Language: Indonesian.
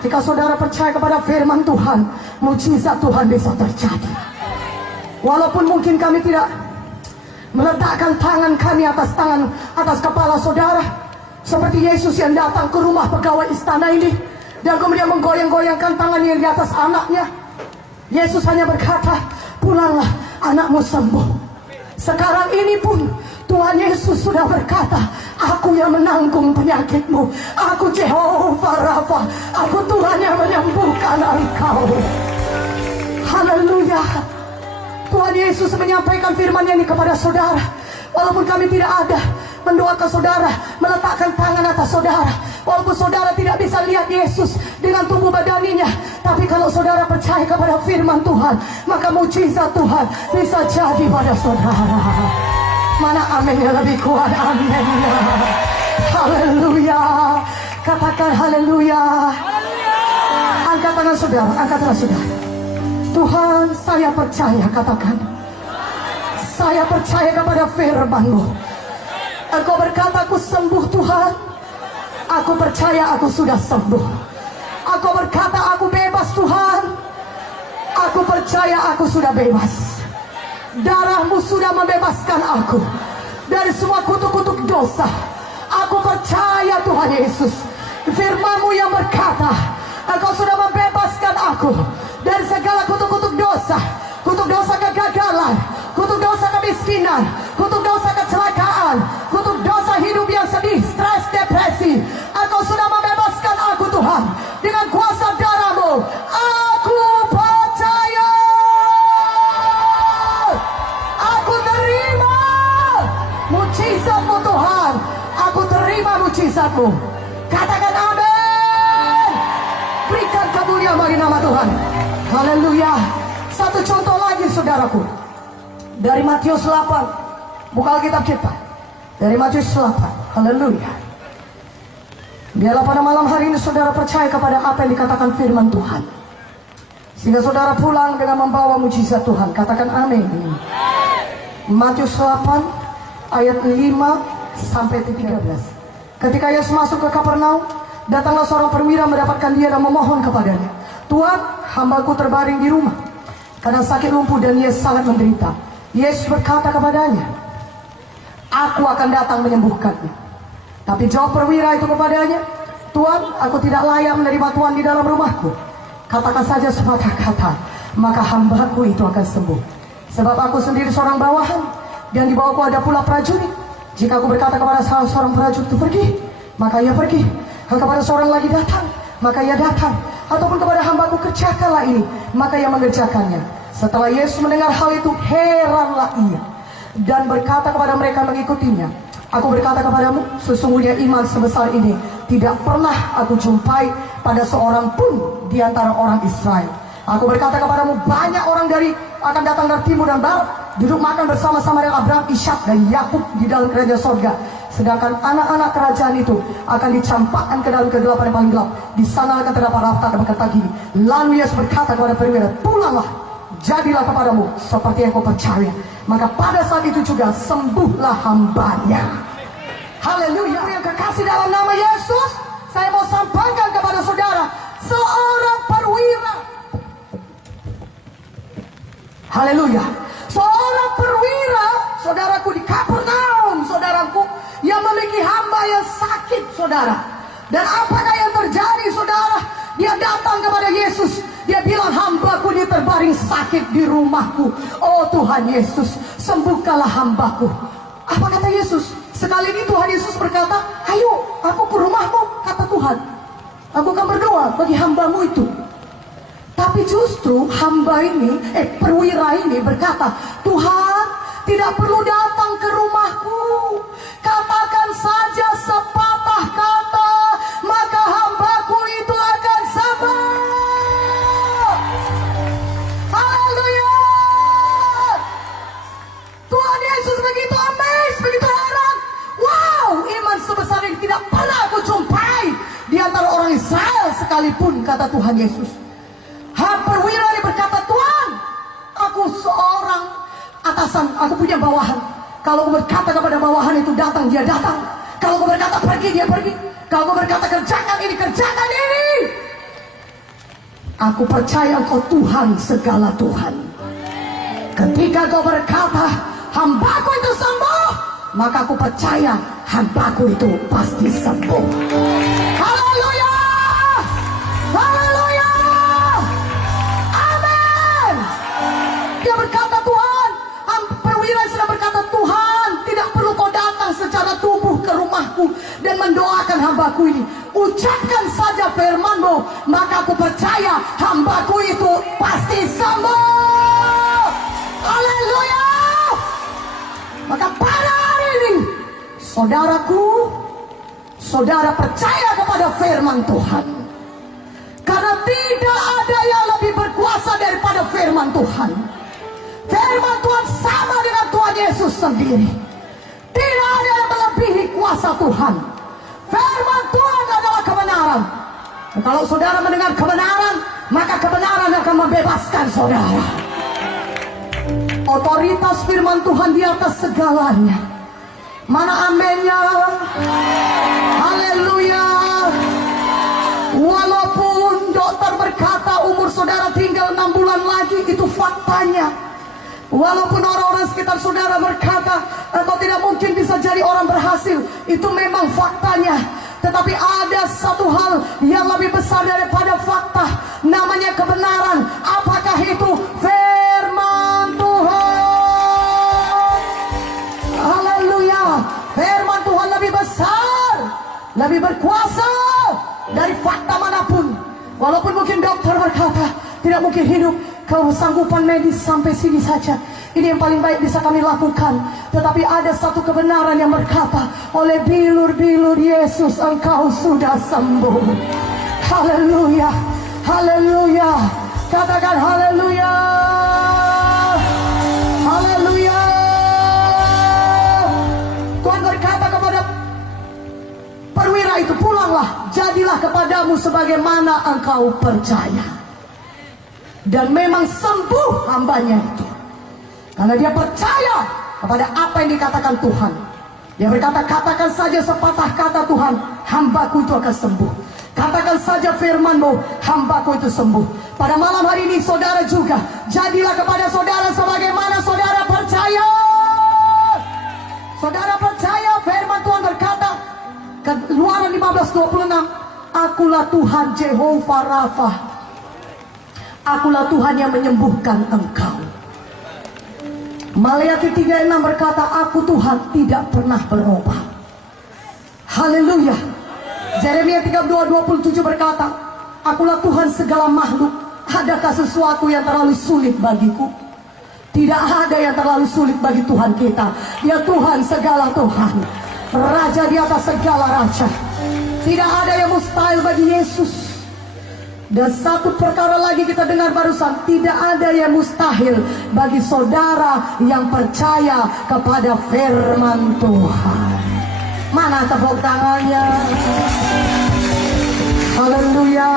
Ketika saudara percaya kepada firman Tuhan, mujizat Tuhan bisa terjadi. Walaupun mungkin kami tidak meletakkan tangan kami atas kepala saudara, seperti Yesus yang datang ke rumah pegawai istana ini dan kemudian menggoyang-goyangkan tangannya di atas anaknya. Yesus hanya berkata, pulanglah, anakmu sembuh. Sekarang ini pun Tuhan Yesus sudah berkata, aku yang menanggung penyakitmu. Aku Jehovah Rafa, aku Tuhan yang menyembuhkan engkau. Haleluya. Tuhan Yesus menyampaikan firman ini kepada saudara. Walaupun kami tidak ada mendoakan saudara, meletakkan tangan atas saudara, walaupun saudara tidak bisa lihat Yesus dengan tubuh badaninya, tapi kalau saudara percaya kepada firman Tuhan, maka mujizat Tuhan bisa jadi pada saudara. Mana amin yang lebih kuat? Amin. Haleluya. Katakan haleluya. Angkat tangan saudara, angkatlah saudara. Tuhan, saya percaya, katakan, saya percaya kepada firman-Mu. Engkau berkata, aku sembuh Tuhan. Aku percaya aku sudah sembuh. Aku berkata, aku bebas Tuhan. Aku percaya aku sudah bebas. Darah-Mu sudah membebaskan aku dari semua kutuk-kutuk dosa. Aku percaya Tuhan Yesus, firman-Mu yang berkata, Engkau sudah membebaskan aku dari segala kutuk-kutuk dosa. Kutuk dosa kegagalan, kutuk dosa kemiskinan, kutuk dosa kecelakaan, kutuk dosa hidup yang sedih, stres, depresi. Engkau sudah membebaskan aku Tuhan dengan kuasa darah-Mu. Aku percaya. Aku terima mujizat-Mu Tuhan. Aku terima mujizat-Mu. Katakan amin. Berikan kemuliaan bagi nama Tuhan. Haleluya. Satu contoh lagi saudaraku, dari Matius 8. Buka Alkitab kita dari Matius 8. Haleluya. Biarlah pada malam hari ini saudara percaya kepada apa yang dikatakan firman Tuhan, sehingga saudara pulang dengan membawa mujizat Tuhan. Katakan amin. Matius 8 ayat 5 sampai 13. Ketika Yesus masuk ke Kapernaum, datanglah seorang perwira mendapatkan dia dan memohon kepadanya, Tuhan, hambaku terbaring di rumah karena sakit lumpuh dan ia sangat menderita. Yesus berkata kepadanya, aku akan datang menyembuhkannya. Tapi jawab perwira itu kepadanya, Tuhan, aku tidak layak menerima Tuhan di dalam rumahku. Katakan saja sepatah kata, maka hambaku itu akan sembuh. Sebab aku sendiri seorang bawahan, dan di bawahku ada pula prajurit. Jika aku berkata kepada salah seorang prajurit itu pergi, maka ia pergi. Kepada seorang lagi datang, maka ia datang. Ataupun kepada hambaku kerjakanlah ini, maka ia mengerjakannya. Setelah Yesus mendengar hal itu, heranlah ia dan berkata kepada mereka mengikutinya, aku berkata kepadamu, sesungguhnya iman sebesar ini tidak pernah aku jumpai pada seorang pun di antara orang Israel. Aku berkata kepadamu, banyak orang akan datang dari timur dan barat, duduk makan bersama-sama dengan Abraham, Ishak dan Yakub di dalam kerajaan sorga. Sedangkan anak-anak kerajaan itu akan dicampakkan ke dalam kegelapan yang paling gelap. Di sana akan terdapat rafta dan berkata gini. Lalu Yesus berkata kepada perwira, pulanglah, jadilah kepadamu seperti yang kau percaya. Maka pada saat itu juga sembuhlah hambanya. Haleluya. Yang kekasih dalam nama Yesus, saya mau sampaikan kepada saudara, seorang perwira. Haleluya. Seorang perwira, saudaraku, di Kapernaum, saudaraku, yang memiliki hamba yang sakit, saudara. Dan apakah yang terjadi, saudara? Dia datang kepada Yesus. Dia bilang, hambaku ini terbaring sakit di rumahku. Oh Tuhan Yesus, sembuhkanlah hambaku. Apa kata Yesus? Sekali ini Tuhan Yesus berkata, ayo aku ke rumahmu, kata Tuhan. Aku akan berdoa bagi hambamu itu. Tapi justru hamba ini, perwira ini berkata, Tuhan, tidak perlu datang ke rumahku. Katakan saja sepatah kata, maka hambaku itu akan sembuh. Haleluya. Tuhan Yesus begitu amazed, begitu heran. Wow, iman sebesar ini tidak pernah aku jumpai di antara orang Israel sekalipun, kata Tuhan Yesus. Perwira ini berkata, Tuhan, aku seorang atasan, aku punya bawahan. Kalau aku berkata kepada bawahan itu datang, dia datang. Kalau aku berkata pergi, dia pergi. Kalau aku berkata kerjakan ini, kerjakan ini. Aku percaya Engkau Tuhan segala Tuhan. Ketika Kau berkata, hambaku itu sembuh, maka aku percaya hambaku itu pasti sembuh. Haleluya! Haleluya! Amin! Dia berkata, Tuhan, perwira sedang berkata, Tuhan, tidak perlu Kau datang secara tubuh ke rumahku dan mendoakan hambaku ini. Ucapkan saja firman-Mu, maka aku percaya hambaku itu pasti sembuh. Haleluya! Maka pada hari ini, saudaraku, saudara percaya kepada firman Tuhan. Karena tidak ada yang lebih berkuasa daripada firman Tuhan. Firman Tuhan sama dengan Tuhan Yesus sendiri. Tidak ada yang melebihi kuasa Tuhan. Firman Tuhan adalah kebenaran. Dan kalau saudara mendengar kebenaran, maka kebenaran akan membebaskan saudara. Otoritas firman Tuhan di atas segalanya. Mana amennya? Haleluya. Walaupun dokter berkata umur saudara tinggal 6 bulan lagi, itu faktanya. Walaupun orang-orang sekitar saudara berkata engkau tidak mungkin bisa jadi orang berhasil, itu memang faktanya. Tetapi ada satu hal yang lebih besar daripada fakta, namanya kebenaran. Apakah itu? Firman Tuhan. Haleluya. Firman Tuhan lebih besar, lebih berkuasa dari fakta manapun. Walaupun mungkin dokter berkata tidak mungkin hidup, kesanggupan medis sampai sini saja, ini yang paling baik bisa kami lakukan. Tetapi ada satu kebenaran yang berkata, oleh bilur-bilur Yesus engkau sudah sembuh. Haleluya. Haleluya. Katakan haleluya. Haleluya. Tuhan berkata kepada perwira itu, pulanglah, jadilah kepadamu sebagaimana engkau percaya. Dan memang sembuh hambanya itu, karena dia percaya kepada apa yang dikatakan Tuhan. Dia berkata, katakan saja sepatah kata Tuhan, hambaku itu akan sembuh. Katakan saja firman-Mu, hambaku itu sembuh. Pada malam hari ini saudara juga, jadilah kepada saudara sebagaimana saudara percaya. Saudara percaya firman Tuhan berkata, Keluaran 15:26, akulah Tuhan Jehovah Rafa. Akulah Tuhan yang menyembuhkan engkau. Maleakhi 3:6 berkata, aku Tuhan tidak pernah berubah. Haleluya. Yeremia 32:27 berkata, akulah Tuhan segala makhluk. Adakah sesuatu yang terlalu sulit bagiku? Tidak ada yang terlalu sulit bagi Tuhan kita. Dia Tuhan segala Tuhan, Raja di atas segala raja. Tidak ada yang mustahil bagi Yesus. Dan satu perkara lagi kita dengar barusan, tidak ada yang mustahil bagi saudara yang percaya kepada firman Tuhan. Mana tepuk tangannya? Haleluya.